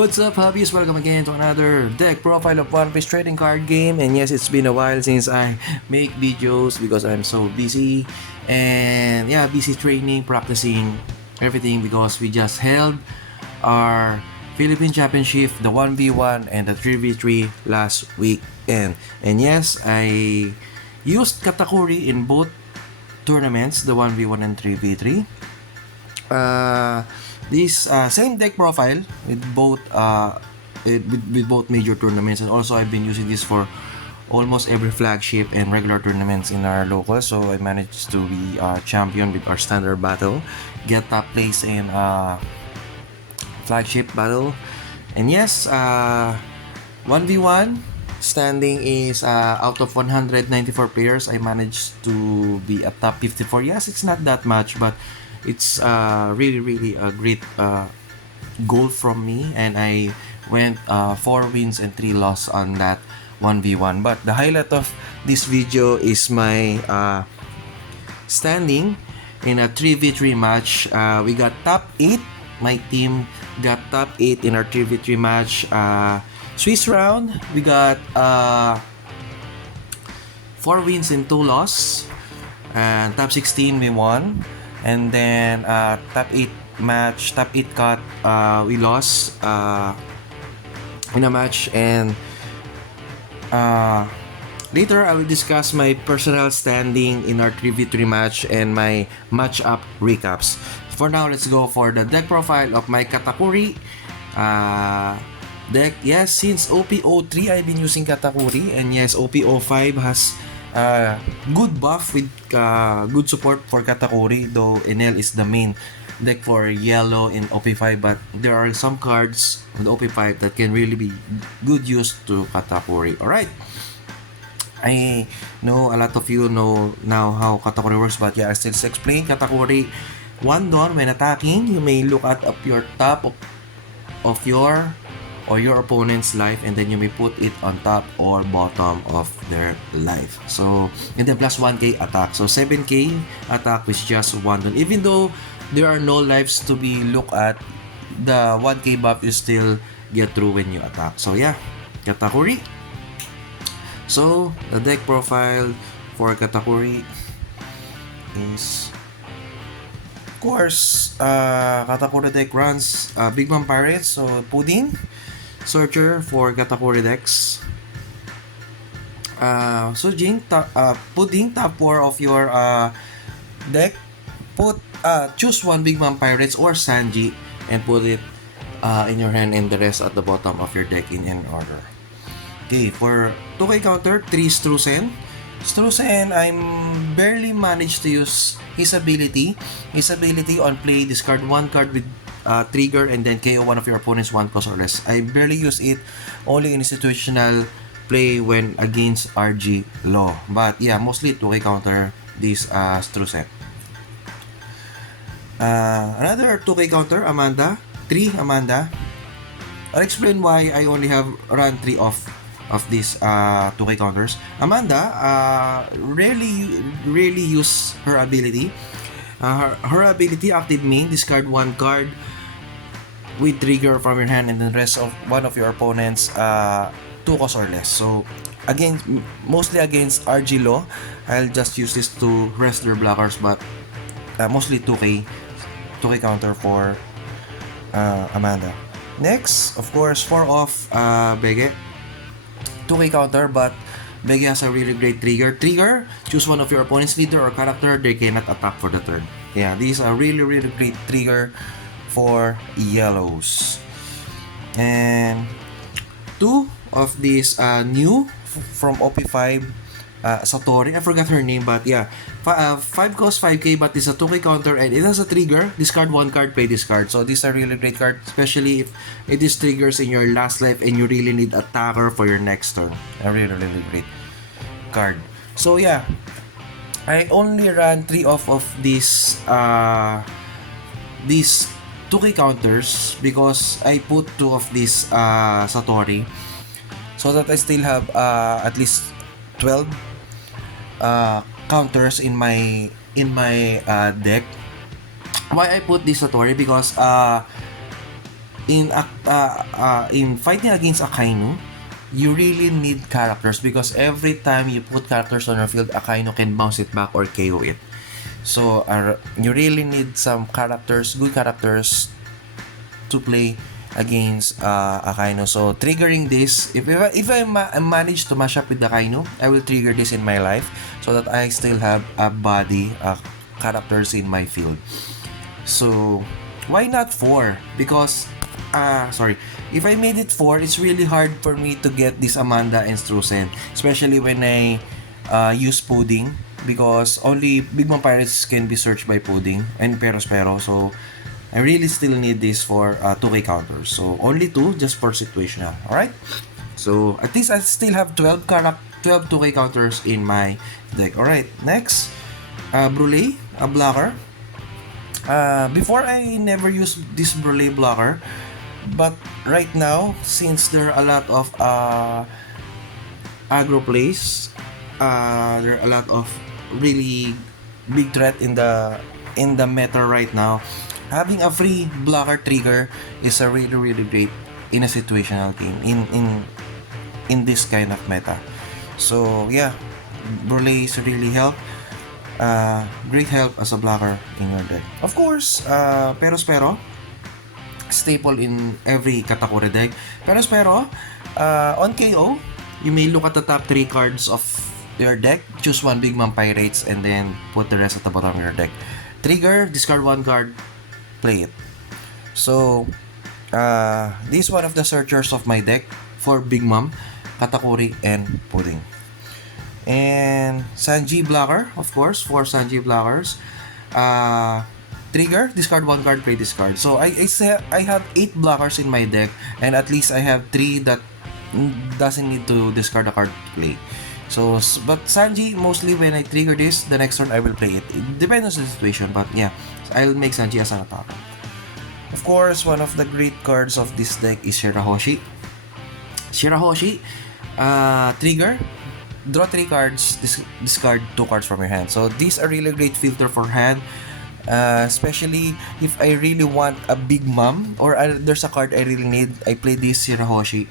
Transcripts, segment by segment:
What's up, Hobbyist? Welcome again to another deck profile of One Piece trading card game. And yes, it's been a while since I make videos because I'm so busy. And yeah, busy training, practicing everything because we just held our Philippine Championship, the 1v1 and the 3v3 last weekend. And yes, I used Katakuri in both tournaments, the 1v1 and 3v3. This same deck profile with both with both major tournaments, and also I've been using this for almost every flagship and regular tournaments in our local. So I managed to be champion with our standard battle, get top place in flagship battle, and yes, 1v1 standing is out of 194 players. I managed to be a top 54. Yes, it's not that much, but it's really a great goal from me, and I went 4 wins and 3 losses on that 1v1. But the highlight of this video is my standing in a 3v3 match. We got top 8. My team got top 8 in our 3v3 match. Swiss round, we got 4 wins and 2 losses, and top 16 we won. And then top 8 match, top 8 cut, we lost in a match. And later I will discuss my personal standing in our 3v3 match and my match-up recaps. For now, let's go for the deck profile of my Katakuri deck. Yes, since OP03 I've been using Katakuri, and yes, OP05 has good buff with good support for Katakuri, though Enel is the main deck for yellow in OP5, but there are some cards with OP5 that can really be good use to Katakuri. Alright, I know a lot of you know now how Katakuri works, but yeah, I still explain. Katakuri, one Dawn, when attacking, you may look at up your top of your opponent's life, and then you may put it on top or bottom of their life. So, and then plus 1k attack. So 7k attack with just 1 Dawn. Even though there are no lives to be looked at, the 1k buff you still get through when you attack. So yeah, Katakuri. So the deck profile for Katakuri is, of course, Katakuri deck runs Big Man Pirates, so Pudding Searcher for Katakuri decks. Sujing, Pudding, top 4 of your deck. Choose one Big Man Pirates or Sanji and put it in your hand, and the rest at the bottom of your deck in any order. Okay, for 2k counter, 3 Strusen. Strusen, I'm barely managed to use his ability. His ability on play, discard 1 card with trigger and then KO one of your opponent's 1 cost or less. I barely use it, only in situational play when against RG Law. But yeah, mostly 2k counter this Strusen. Another 2k counter, Amanda. 3 Amanda. I'll explain why I only have run 3 of these 2k counters. Amanda rarely use her ability. Her ability, active main, discard 1 card with trigger from your hand, and the rest of one of your opponents 2 cost or less. So again, mostly against RG Law, I'll just use this to rest their blockers, but mostly 2k counter for Amanda. Next, of course, 4 off Bege. 2k counter, but Bege has a really great trigger. Trigger, choose one of your opponent's leader or character, they cannot attack for the turn. Yeah, these are really great trigger for yellows. And 2 of these new from OP5, Satori, I forgot her name, but yeah, 5 cost 5k, but it's a 2k counter and it has a trigger. Discard 1 card, play this card. So these are really great cards, especially if it is triggers in your last life and you really need attacker for your next turn. A really great card. So yeah, I only ran 3 off of these 2k counters because I put 2 of these Satori, so that I still have at least 12 counters in my deck. Why I put this Satori? Because in fighting against Akainu, you really need characters because every time you put characters on your field, Akainu can bounce it back or KO it. So you really need some characters, good characters, to play against Akainu. So triggering this, if I manage to mash up with Akainu, I will trigger this in my life so that I still have a body characters in my field. So why not 4? Because if I made it 4, it's really hard for me to get this Amanda and Strusen, especially when I use Pudding, because only Big Mom Pirates can be searched by Pudding and Pero. So I really still need this for 2K counters. So only 2 just for situational. Alright? So at least I still have 12 2K counters in my deck. Alright, next. Brule, a blocker. Before I never used this Brule blocker, but right now, since there are a lot of aggro plays, there are a lot of really big threat in the meta right now. Having a free blocker trigger is a really great in a situational game in this kind of meta. So yeah, Brule is really great help as a blocker in your deck. Of course, Pero staple in every Katakuri deck. Pero on KO, you may look at the top 3 cards of your deck, choose one Big Mom Pirates, and then put the rest at the bottom of your deck. Trigger, discard 1 card, play it. So this is one of the searchers of my deck for Big Mom, Katakuri, and Pudding. And Sanji blocker, of course, for Sanji blockers. Trigger, discard 1 card, play this card. So I have 8 blockers in my deck, and at least I have 3 that doesn't need to discard a card to play. So, but Sanji, mostly when I trigger this, the next turn I will play it. It depends on the situation, but yeah, I'll make Sanji as an attacker. Of course, one of the great cards of this deck is Shirahoshi. Trigger, draw 3 cards, discard 2 cards from your hand. So these are really great filter for hand, especially if I really want a Big Mom or there's a card I really need. I play this Shirahoshi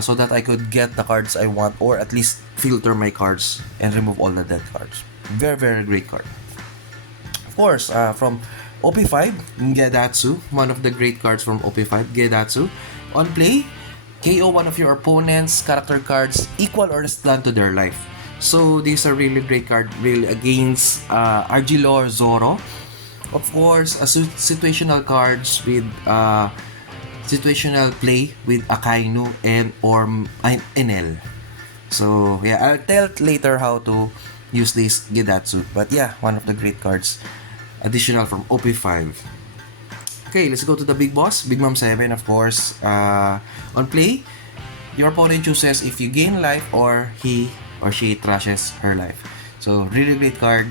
so that I could get the cards I want, or at least filter my cards and remove all the dead cards. Very great card. Of course, from OP5, Gedatsu, one of the great cards from OP5, Gedatsu. On play, KO one of your opponent's character cards equal or less than to their life. So these are really great card really against Argilor Zoro. Of course, situational cards with situational play with Akainu and or Enel. So yeah, I'll tell later how to use this Gedatsu. But yeah, one of the great cards additional from OP5. Okay, let's go to the big boss, Big Mom 7, of course. On play, your opponent chooses if you gain life or he or she trashes her life. So really great card.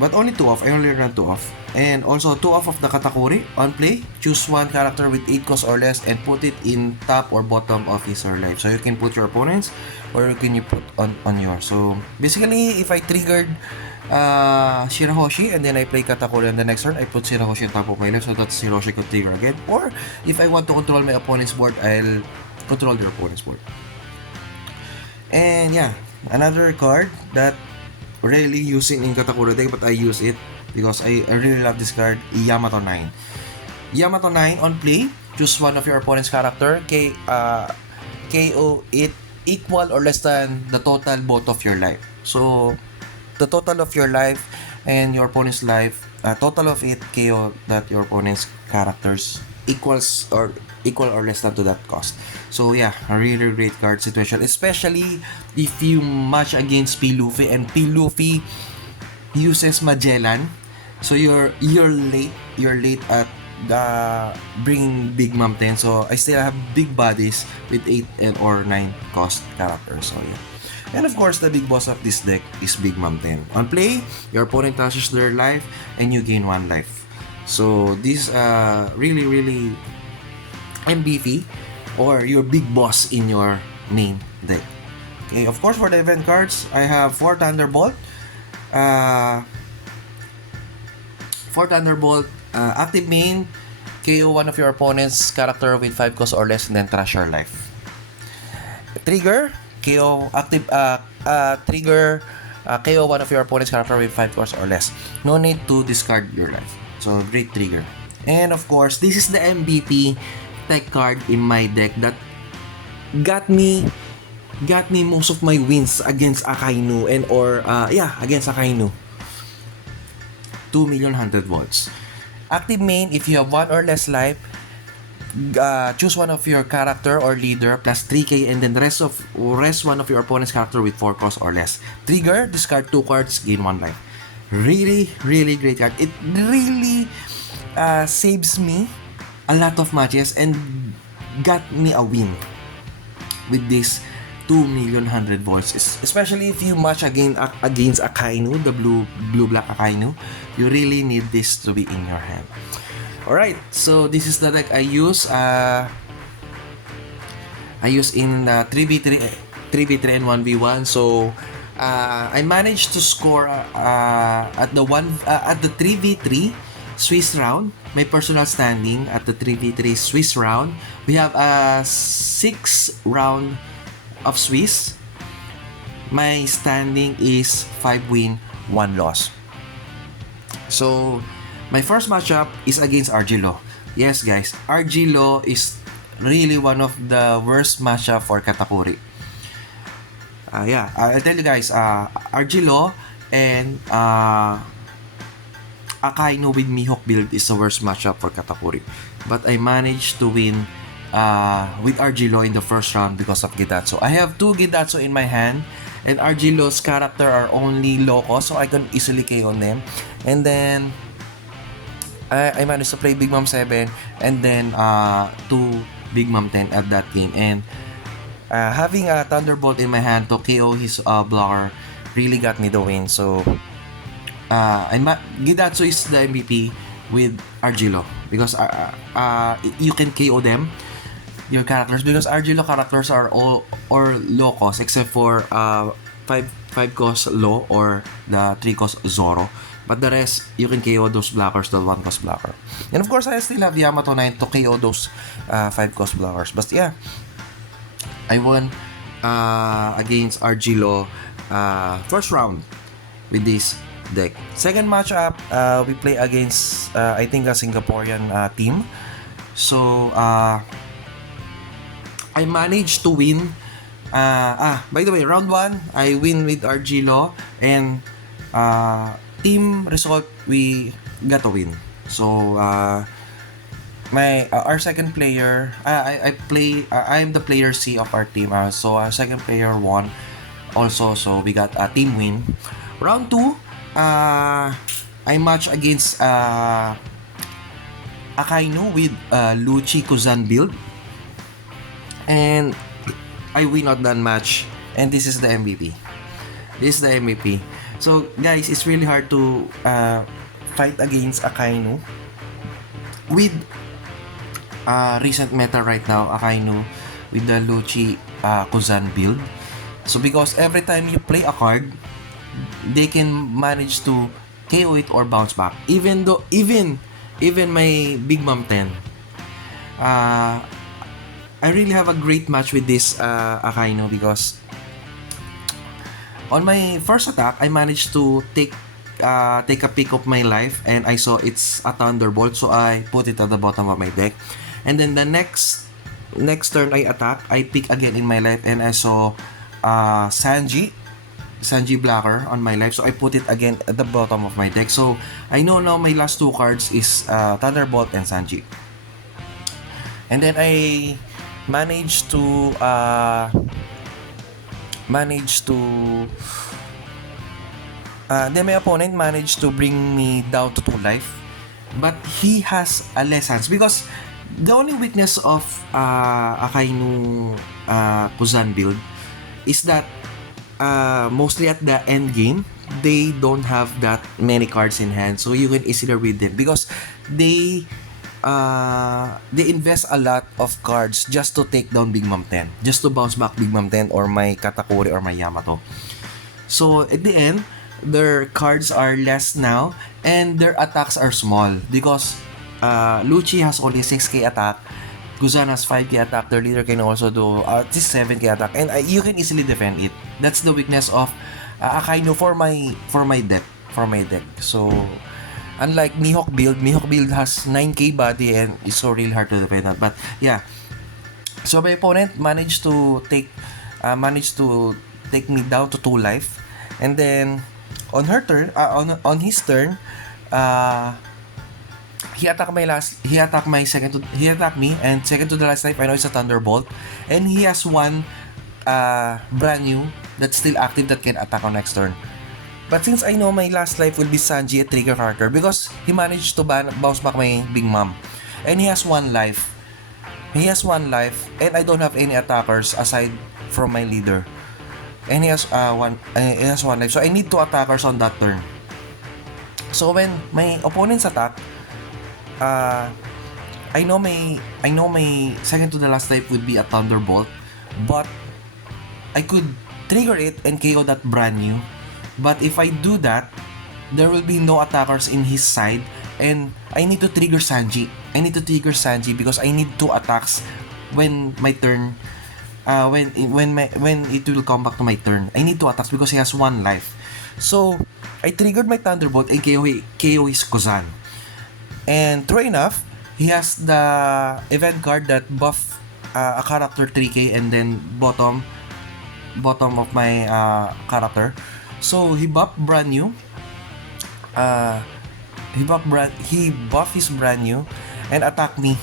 But only 2 off. I only run 2 off. And also 2 off of the Katakuri. On play, choose one character with 8 cost or less and put it in top or bottom of his or her life. So you can put your opponents or you can put on yours. So basically, if I triggered Shirahoshi and then I play Katakuri on the next turn, I put Shirahoshi on top of my life so that Shirahoshi could trigger again. Or if I want to control my opponent's board, I'll control their opponent's board. And yeah, another card that rarely using in Katakuri deck, but I use it because I really love this card, Yamato 9. Yamato 9 on play, choose one of your opponent's character, KO it equal or less than the total both of your life. So the total of your life and your opponent's life, total of it KO that your opponent's characters equals or equal or less than to that cost. So yeah, a really great card situation, especially if you match against Pluffy and Pluffy uses Magellan. So you're late at bringing Big Mom 10. So I still have big bodies with 8 and or 9 cost characters. So yeah. And of course, the big boss of this deck is Big Mom 10. On play, your opponent touches their life and you gain 1 life. So this really MVP or your big boss in your main deck. Okay, of course, for the event cards, I have 4 Thunderbolt. Active main, KO one of your opponent's character with 5 cost or less and then trash your life. Trigger, KO active trigger KO one of your opponent's character with 5 cost or less. No need to discard your life. So great trigger. And of course, this is the MVP tech card in my deck that got me most of my wins against Akainu against Akainu. 2,100,000 volts. Active main, if you have 1 or less life, choose one of your character or leader plus 3k and then rest one of your opponent's character with 4 cost or less. Trigger, discard 2 cards, gain 1 life. Really, really great card. It really saves me a lot of matches and got me a win with this 2,100,000 volts, especially if you match against Akainu, the blue-black Akainu. You really need this to be in your hand. Alright, so this is the deck I use. I use in 3v3 and 1v1. So I managed to score at the 3v3 Swiss round. My personal standing at the 3v3 Swiss round, we have a 6 round of Swiss. My standing is 5 win, 1 loss. So my first matchup is against Argilo. Yes guys, Argilo is really one of the worst matchup for Katakuri. I'll tell you guys, Argilo and Akainu with Mihawk build is the worst matchup for Katakuri. But I managed to win with Argilo in the first round because of Gidatsu. I have 2 Gidatsu in my hand and Argilo's character are only low cost, so I can easily KO them. And then I managed to play Big Mom 7 and then 2 Big Mom 10 at that game. And having a Thunderbolt in my hand to KO his blocker really got me the win. So Gidatsu is the MVP with Argilo because you can KO them, your characters, because Argilo characters are all or low cost except for 5 cost low or the 3 cost Zoro. But the rest, you can KO those blockers, the 1 cost blocker. And of course, I still have Yamato 9 to KO those 5 cost blockers. But yeah, I won against Argilo first round with this deck. Second matchup, we play against I think a Singaporean team. So I managed to win. By the way, round 1 I win with Argilo, and team result we got a win. So our second player, I'm the player C of our team. So our second player won also, so we got a team win. Round 2, I match against Akainu with Lucci Kuzan build, and I win on that match, and this is the MVP. This is the MVP. So guys, it's really hard to fight against Akainu with recent meta right now. Akainu with the Lucci Kuzan build. So because every time you play a card, they can manage to KO it or bounce back. Even my Big Mom 10, I really have a great match with this Akainu because on my first attack, I managed to take a pick of my life, and I saw it's a Thunderbolt, so I put it at the bottom of my deck. And then the next turn I attack, I pick again in my life, and I saw Sanji blocker on my life, so I put it again at the bottom of my deck. So I know now my last 2 cards is Thunderbolt and Sanji. And then I managed to then my opponent managed to bring me down to 2 life, but he has a less hands because the only weakness of Akainu Kuzan build is that mostly at the end game they don't have that many cards in hand, so you can easily read them because they invest a lot of cards just to take down Big Mom 10, just to bounce back Big Mom 10 or my Katakuri or my Yamato. So at the end, their cards are less now and their attacks are small because Lucci has only 6k attack. Guzan has 5k attack. Their leader can also do at least 7k attack, and you can easily defend it. That's the weakness of Akainu for my deck. So unlike Mihawk build has 9k body and it's so really hard to defend that. But yeah, so my opponent managed to take me down to 2 life, and then on his turn, he attacked me, and second to the last life, I know it's a Thunderbolt, and he has one brand new that's still active that can attack on next turn. But since I know my last life will be Sanji, a trigger character, because he managed to bounce back my Big Mom, and he has one life, and I don't have any attackers aside from my leader, and he has one life, so I need 2 attackers on that turn. So when my opponents attack, I know my second to the last type would be a Thunderbolt, but I could trigger it and KO that brand new. But if I do that, there will be no attackers in his side, and I need to trigger Sanji. Because I need 2 attacks when my turn, when it will come back to my turn. I need 2 attacks because he has 1 life. So I triggered my Thunderbolt and KO his Kozan. And true enough, he has the event card that buff a character 3k and then bottom of my character. So he buffed brand new. He buffed his brand new and attack me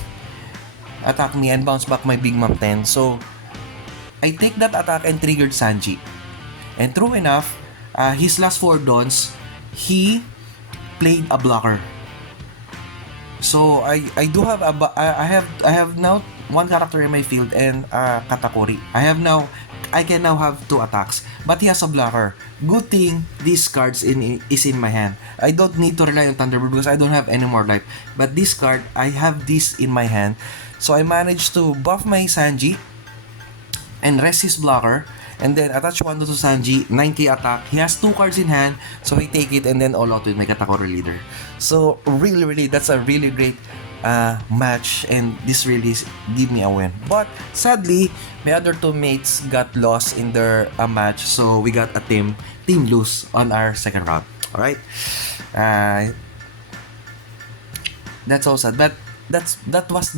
and bounce back my Big Mom 10. So I take that attack and triggered Sanji. And true enough, his last 4 dawns, he played a blocker. So I have now 1 character in my field and Katakuri. I can now have 2 attacks, but he has a blocker. Good thing these cards is in my hand. I don't need to rely on Thunderbird because I don't have any more life. But this card, I have this in my hand. So I managed to buff my Sanji and rest his blocker, and then attach 1 to Sanji, 9k attack. He has 2 cards in hand, so I take it and then all out with my Katakuri leader. So really, that's a really great match, and this really give me a win. But sadly, my other 2 mates got lost in their match, so we got a team lose on our second round. All right, that's so sad. But that was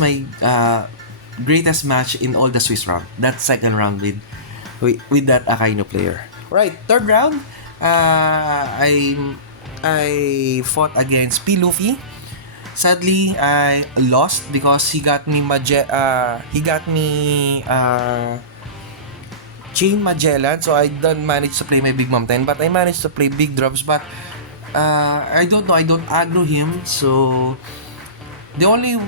my greatest match in all the Swiss round. That second round with that Akainu player. Right, third round, I fought against Pluffy. Sadly, I lost because he got me Chain Magellan, so I don't manage to play my Big Mom 10, but I managed to play big drops. But I don't know, I don't aggro him, so the only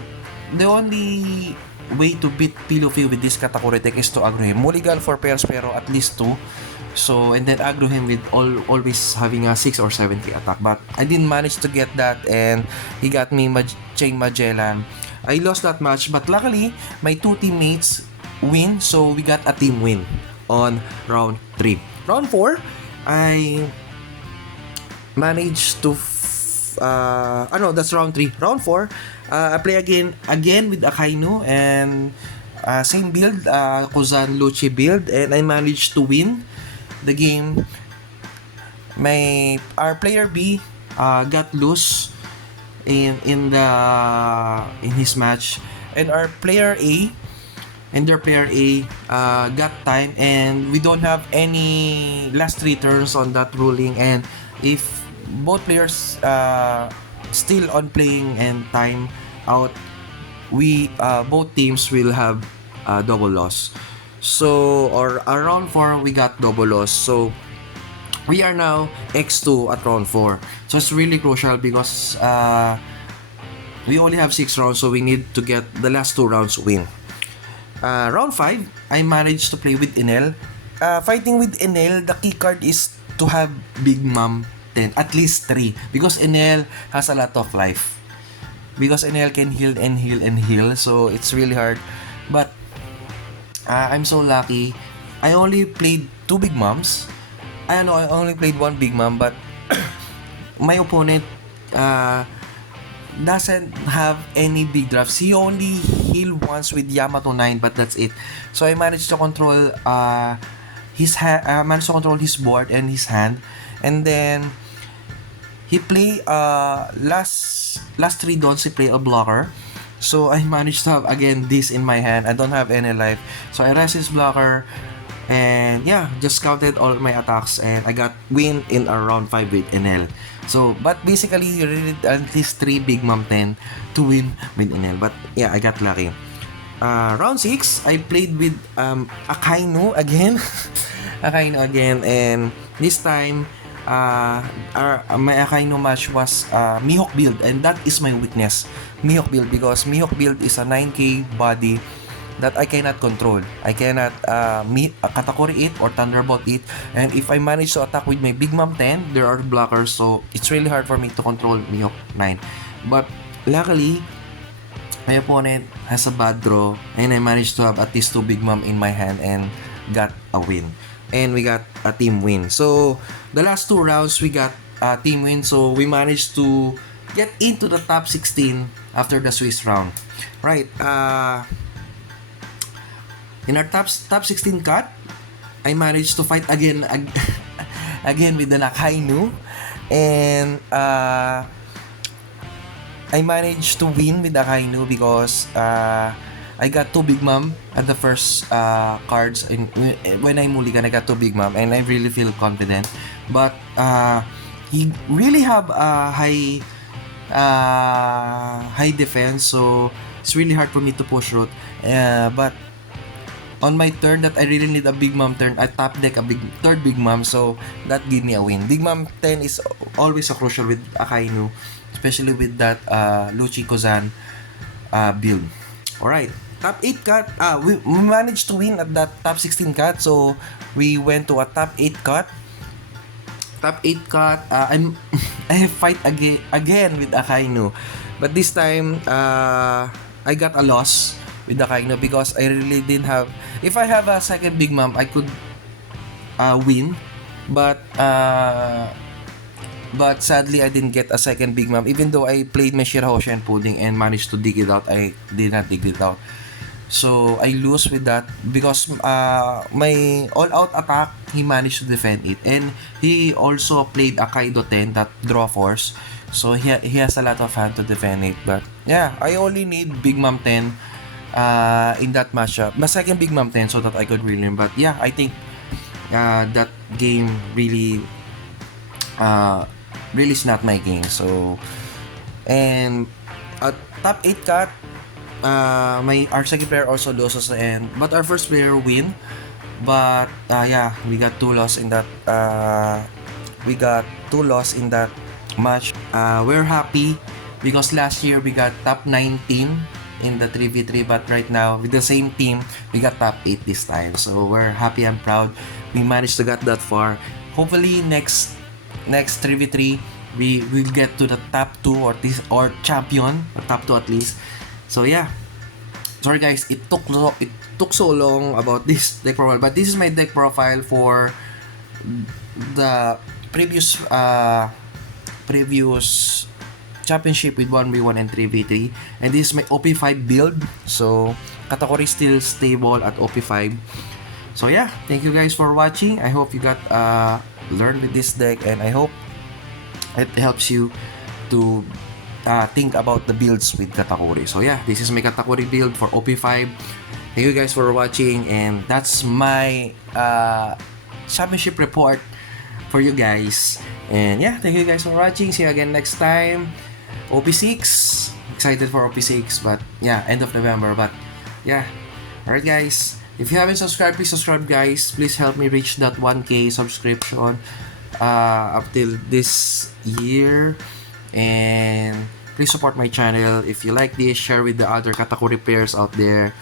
way to beat Pluffy with this Katakuri Deck is to aggro him. Mulligan for pairs pero at least 2. So, and then aggro him with always having a 6 or 7k attack. But I didn't manage to get that, and he got me Chain Magellan. I lost that match, but luckily, my 2 teammates win, so we got a team win on round 3. Round 4, I managed to that's round 3. Round 4, I play again with Akainu, and same build, Kozan Lucci build, and I managed to win the game. Our player B got loose in his match, and our player A got time, and we don't have any last 3 turns on that ruling, and if both players still on playing and time out, we both teams will have double loss. So, or around 4 we got double loss. So we are now X2 at round 4. So it's really crucial because we only have 6 rounds, so we need to get the last 2 rounds win. Round 5, I managed to play with Enel. Fighting with Enel, the key card is to have Big Mom 10, at least 3, because Enel has a lot of life. Because Enel can heal and heal and heal, so it's really hard. But I'm so lucky. I only played 2 Big Moms. I only played 1 Big Mom, but my opponent doesn't have any big drafts. He only heal once with Yamato 9, but that's it. So I managed to control managed to control his board and his hand, and then he play last 3 dons he play a blocker. So I managed to have again this in my hand. I don't have any life, so I rest his blocker, and yeah, just counted all my attacks, and I got win in around 5 with Enel. So but basically you need at least 3 Big Mom 10 to win with Enel, but yeah, I got lucky. Round 6 I played with Akainu again. Akainu again, and this time my Akainu match was Mihawk build, and that is my weakness, Mihawk build, because Mihawk build is a 9k body that I cannot control. I cannot meet a Katakuri 8 or Thunderbolt 8, and if I manage to attack with my Big Mom 10, there are blockers, so it's really hard for me to control Mihawk 9. But luckily, my opponent has a bad draw, and I managed to have at least 2 Big Mom in my hand and got a win. And we got a team win. So the last 2 rounds we got a team win, so we managed to get into the top 16 after the Swiss round. Right, in our top 16 cut, I managed to fight again with the Akainu, and I managed to win with Akainu because I got 2 Big Mom at the first cards, and when I mulligan I got 2 Big Mom, and I really feel confident. But he really have a high defense, so it's really hard for me to push route. But on my turn that I really need a Big Mom turn, I top deck a third Big Mom, so that gave me a win. Big Mom 10 is always a crucial with Akainu, especially with that Luchi-Kozan build. Alright, top 8 cut, we managed to win at that top 16 cut, so we went to a top 8 cut. Top 8 cut, I fight again with Akainu, but this time I got a loss with Akainu because I really didn't have. If I have a second Big Mom, I could win, but sadly I didn't get a second Big Mom. Even though I played my Shirahoshi Pudding and managed to dig it out, I did not dig it out. So I lose with that because my all-out attack, he managed to defend it, and he also played a Kaido 10 that draw force, so he has a lot of hand to defend it. But yeah, I only need Big Mom 10 in that matchup, my second Big Mom 10, so that I could win. But yeah, I think that game really is not my game. So, and at top 8 cut, our second player also loses, but our first player win. But yeah, we got 2 loss in that match. We're happy because last year we got top 19 in the 3v3, but right now with the same team we got top 8 this time, so we're happy and proud we managed to get that far. Hopefully next 3v3 we will get to the top 2 or champion, or top 2 at least. So yeah, sorry guys, it took so long about this deck profile, but this is my deck profile for the previous championship with 1v1 and 3v3, and this is my OP5 build. So Katakuri still stable at OP5. So yeah, thank you guys for watching. I hope you got learned with this deck, and I hope it helps you to think about the builds with Katakuri. So yeah, this is my Katakuri build for OP5. Thank you guys for watching, and that's my championship report for you guys. And yeah, thank you guys for watching. See you again next time. OP6, excited for OP6, but yeah, end of November. But yeah, alright guys, if you haven't subscribed, please subscribe guys. Please help me reach that 1k subscription up till this year, and please support my channel. If you like this, share with the other Katakuri players out there,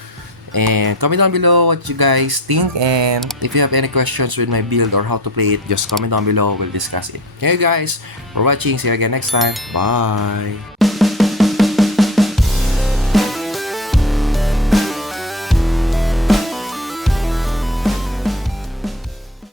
and comment down below what you guys think. And if you have any questions with my build or how to play it, just comment down below, we'll discuss it. Okay guys, for watching, see you again next time. Bye.